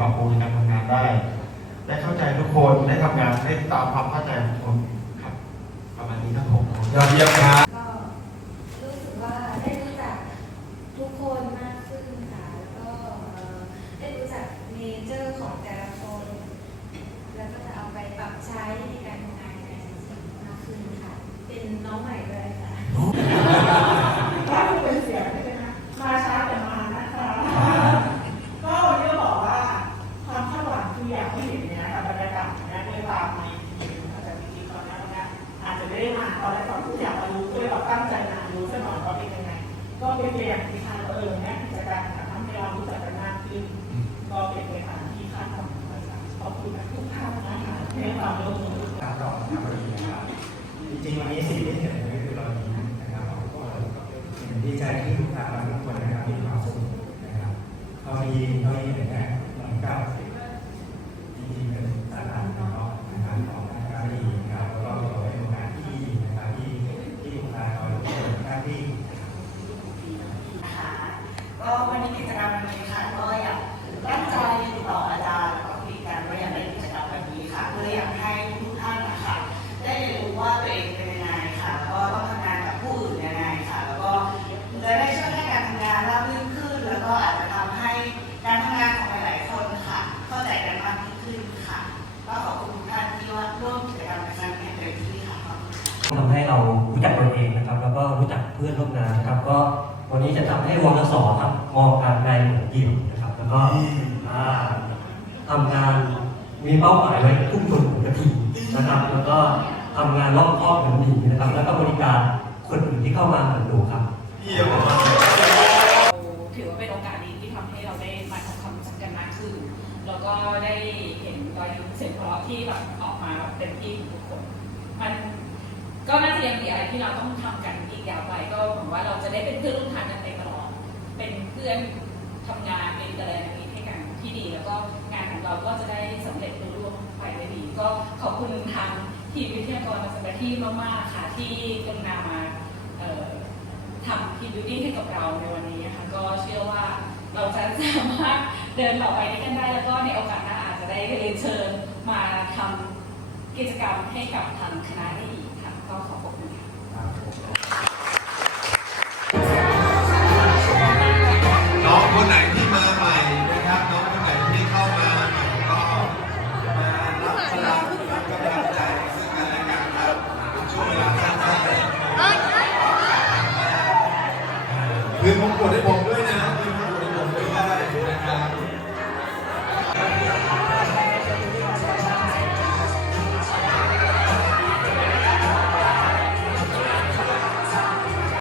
ปรับปรุงในการทำงานได้ ได้เข้าใจทุกคนได้ทำงานได้ตามความเข้าใจของทุกคนครับ ประมาณนี้ครับผมยอดเยี่ยมครับก็รู้สึกว่าได้รู้จักทุกคนมากขึ้นค่ะแล้วก็เอ่อได้รู้จักเนเจอร์ของแต่ละคน แล้วก็จะเอาไปปรับใช้ในการทำงานในการจริงๆมากขึ้นค่ะ เป็นน้องใหม่ด้วย อนแรกก่อนที่อยากมารู้ก็เลยแบบตั้งใจมารู้ซะหน่อยว่าเป็นยังไง ก็เป็นไปอย่างที่คาดว่าเออเนี่ยกิจการทำให้เรารู้จักกันมากขึ้น ก็เป็นไปตามที่คาดหวังนะคะขอบคุณทุกท่านนะคะที่ให้ความร่วมมือการต่อนะครับวันนี้นะครับจริงๆวันนี้สิ่งที่เห็นก็คือเรายิ้มนะครับเราก็ดีใจที่ลูกค้าทุกคนนะครับมีความสุขนะครับพอดีเราเห็นเนี่ยเหมือนกับจริงๆเป็นสถานที่เนาะนะครับของทางการดีนะครับแล้วก็เราเป็นโอกาสที่ดีนะครับที่ที่ลูกค้าเราเป็นหน้าที่ นะคะ ก็วันนี้กิจกรรมวันนี้ค่ะก็อยากตั้งใจติดต่ออาจารย์แล้วก็คุยกันว่าอยากได้กิจกรรมแบบนี้ค่ะเพื่ออยากให้ทุกท่านนะคะได้เรียนรู้ว่าตัวเองเป็นยังไงค่ะแล้วก็ต้องทำงานกับผู้อื่นยังไงค่ะ แล้วก็จะได้ช่วยให้การทำงานราบรื่นขึ้น แล้วก็อาจจะทำให้การทำงานของหลายๆคนค่ะ เข้าใจกันมากยิ่งขึ้นค่ะก็ขอบคุณทุกท่านที่ว่าร่วมกิจกรรมในครั้งนี้เต็มที่ค่ะทำให้เรารู้จักตนเองนะครับ แล้วก็รู้จักเพื่อนร่วมงานนะครับก็ วันนี้จะทำให้วงสครับมองการในเหมือนยิมนะครับ แล้วก็อ่าทำงานมีเป้าหมายไว้ทุ่มทุนของกระถิ่นนะครับ แล้วก็ทำงานรอบครอบเหมือนหมีนะครับ แล้วก็บริการคนอื่นที่เข้ามาเหมือนหนูครับ เยี่ยมมากถือว่าเป็นโอกาสดีที่ทำให้เราได้มาทำความรู้จักกันมากขึ้น แล้วก็ได้เห็นรอยยิ้มเสียงหัวเราะที่แบบออกมาแบบเต็มที่ของทุกคน ยังมีอะไรที่เราต้องทำกันอีกยาวไปก็หวังว่าเราจะได้เป็นเพื่อนร่วมทางกันไปตลอดเป็นเพื่อนทำงานเป็นอะไรแบบนี้ให้กันที่ดี แล้วก็งานของเราก็จะได้สำเร็จรุ่ร่วงไปได้ดี ก็ขอบคุณทางทีมวิทยากรมาสำที่มากๆค่ะที่กรุณามาทำทีมบิวตี้ให้กับเราในวันนี้นะคะก็เชื่อว่าเราจะสามารถเดินต่อไปด้วยกันได้ แล้วก็ในโอกาสหน้าอาจจะได้เรียนเชิญมาทำกิจกรรมให้กับทางคณะได้อีกค่ะ ก็ขอบคุณค่ะ